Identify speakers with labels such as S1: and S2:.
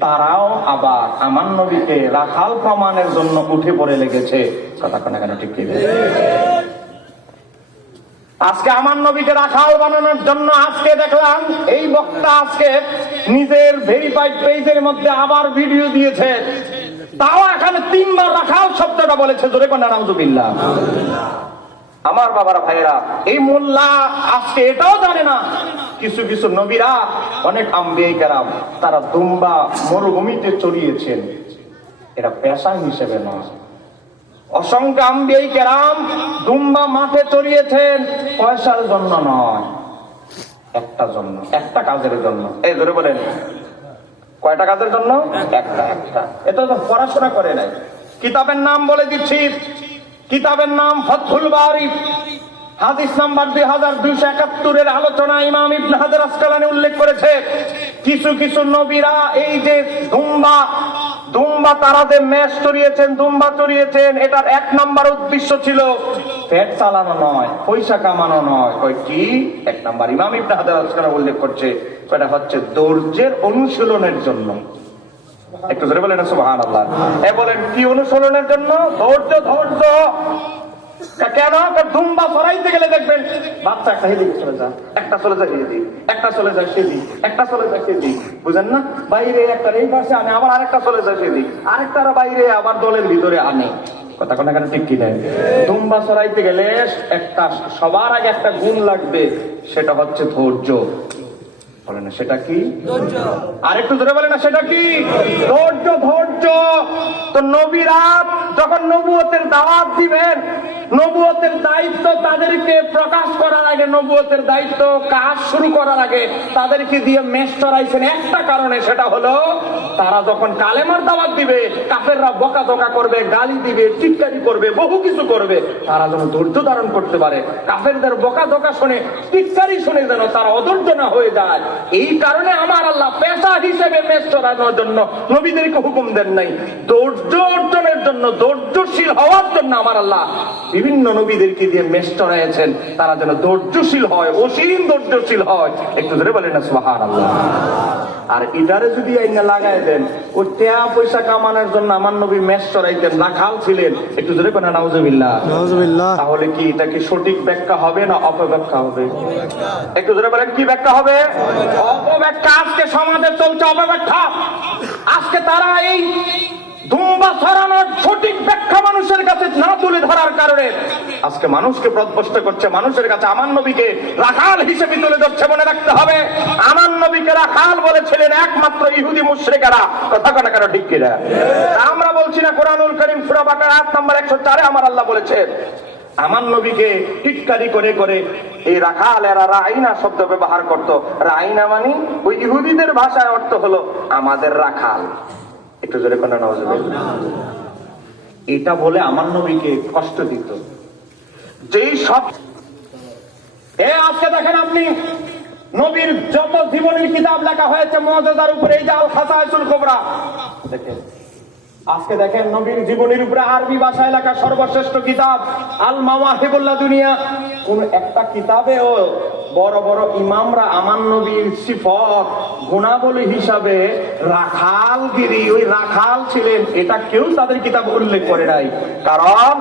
S1: তারাও আবার আমার নবীকে রাখাল প্রমাণের জন্য উঠে পড়ে লেগেছে। কথা কেন ঠিক আজকে আমার নবীকে রাখাল বানানোর জন্য আজকে দেখলাম, এই বক্তা আজকে নিজের ভেরিফাইড পেজের মধ্যে আবার ভিডিও দিয়েছে। তাও এখানে তিনবার রাখাল শব্দটা বলেছে, জোরে কোনা নাউজুবিল্লাহ। আমার বাবারা, ভাইয়েরা, এই মোল্লা আজকে এটাও জানে না কিছু কিছু নবীরা, অনেক আম্বিয়াই কেরাম, তারা দুম্বা মরুভূমিতে চড়িয়েছেন। এটা পেশা হিসেবে নয়। অসংখ্য আম্বিয়াই কেরাম দুম্বা মাঠে চড়িয়েছেন, পয়সার জন্য নয়, একটা জন্য, একটা কাজের জন্য। এই, ধরে বলেন, কয়টা কাজের জন্য? একটা একটা। এটা তো পড়াশোনা করে নাই। কিতাবের নাম বলে দিচ্ছি। কিতাবের নাম ফতুল বারি। হাদিস নাম্বার দুই হাজার দুইশো একাত্তরের আলোচনা ইমাম ইবনে হাজার আসকালানি উল্লেখ করেছে, কিছু কিছু নবীরা এই যে দুম্বা দুম্বা তারা যে ম্যাচ চড়িয়েছেন দুম্বা চড়িয়েছেন, এটার এক নাম্বার উদ্দেশ্য ছিল পেট চালানো নয়, পয়সা কামানো নয়। ওই কি? এক নাম্বার ইমাম ইবনে হাজার আসকালানি উল্লেখ করছে এটা হচ্ছে ধৈর্যের অনুশীলনের জন্য। একটু ধরে বলেন সুবাহান আল্লাহ এ বলেন কি অনুশীলনের জন্য? ধৈর্য ধৈর্য। কেন? দুম্বা সরাইতে গেলে দেখবেন বাচ্চা একটা হেদিকে চলে যা একটা চলে যায় একটা চলে যায় সেদিক একটা চলে যায় সেদিক বুঝেন না? বাইরে একটা এই পাশে আনে আবার আরেকটা চলে যায় সেদিক আরেকটার বাইরে আবার দলের ভিতরে আনে। কথা কোন এখানে ঠিক দুম্বা সরাইতে গেলে একটা সবার আগে একটা গুণ লাগবে সেটা হচ্ছে ধৈর্য। বলে না সেটা কি? আর একটু ধরে বলে না সেটা কি? ধৈর্য ধৈর্য। তো নবীরা যখন নবুয়তের দাওয়াত দিবেন নবুয়তের দায়িত্ব তাদেরকে প্রকাশ করার আগে, নবুয়তের দায়িত্ব কাজ শুরু করার আগে তাদেরকে দিয়ে মেষ চড়াইছেন। একটা কারণে সেটা হলো, তারা যখন কালেমার দাওয়াত দিবে, কাফেররা বকা দোকা করবে, গালি দিবে, চিৎকারি করবে, বহু কিছু করবে, তারা যেন ধৈর্য ধারণ করতে পারে। কাফেরদের বকা দোকা শুনে, চিৎকারি শুনে যেন তারা অধৈর্য না হয়ে যায়। এই কারণে আমার আল্লাহ পেশা হিসেবে মেষ চড়ানোর জন্য নবীদেরকে হুকুম দেন নাই। ধৈর্য অর্জনের জন্য, ধৈর্যশীল হওয়ার জন্য আমার আল্লাহ বিভিন্ন নবীদেরকে দিয়ে মেষ চড়াইছেন তারা যেন ধৈর্যশীল হয় অসীম ধৈর্যশীল হয়। একটু ধরে বলেন না সুবাহান আল্লাহ আর ইদারে যদি আইনা লাগাই দেন ওই টেয়া পয়সা কামানোর জন্য আমার নবী মেষ চড়াইতেন রাখাল ছিলেন। একটু ধরে বলেন নাউজুবিল্লাহ। তাহলে কি এটা কি সঠিক ব্যাখ্যা হবে না অপব্যাখ্যা হবে? একটু ধরে বলেন কি ব্যাখ্যা হবে? অপব্যাখ্যা আজকে সমাজে চলছে অপব্যাখ্যা। আজকে তারা এই দুম্বা ছড়ানোর সঠিক ব্যাখ্যা মানুষের কাছে না তুলে ধরার কারণে আজকে মানুষকে প্রদস্ত করছে, মানুষের কাছে আমার নবীকে রাখাল হিসেবে তুলে ধরছে মনে রাখতে হবে। আমার নবীকে রাখাল বলেছিলেন একমাত্র ইহুদি মুশ্রিকেরা। কথা কেন কেন? ঠিক আমরা বলছি না, কোরআনুল করিম সুরা বাকার, আয়াত নাম্বার একশো চারে আমার আল্লাহ বলেছেন আমার নবীকে টিটকারি করে করে এই রাখাল এরা রাইনা শব্দ ব্যবহার করত। রাইনা মানে ওই ইহুদিদের ভাষায় অর্থ হলো আমাদের রাখাল। একটু জোরে কোনো নওয়াজ এটা বলে আমার নবীকে কষ্ট দিত। যেই সব এ, আজকে দেখেন আপনি, নবীর যত জীবনের কিতাব লেখা হয়েছে মজাদার উপরে, এই যে আল খাসায়তুল কোবরা। দেখেন, আজকে দেখেন নবীর জীবনের উপরে আরবি ভাষায় লেখা সর্বশ্রেষ্ঠ কিতাব, আল মাওয়াহিবুল্লাহ দুনিয়া। কোন একটা কিতাবেও বড় বড় ইমামরা আমার নবীর সিফত, গুণাবলী হিসাবে রাখালগিরি, ওই রাখাল ছিলেন। এটা কেউ তাদের কিতাব উল্লেখ করে নাই। কারণ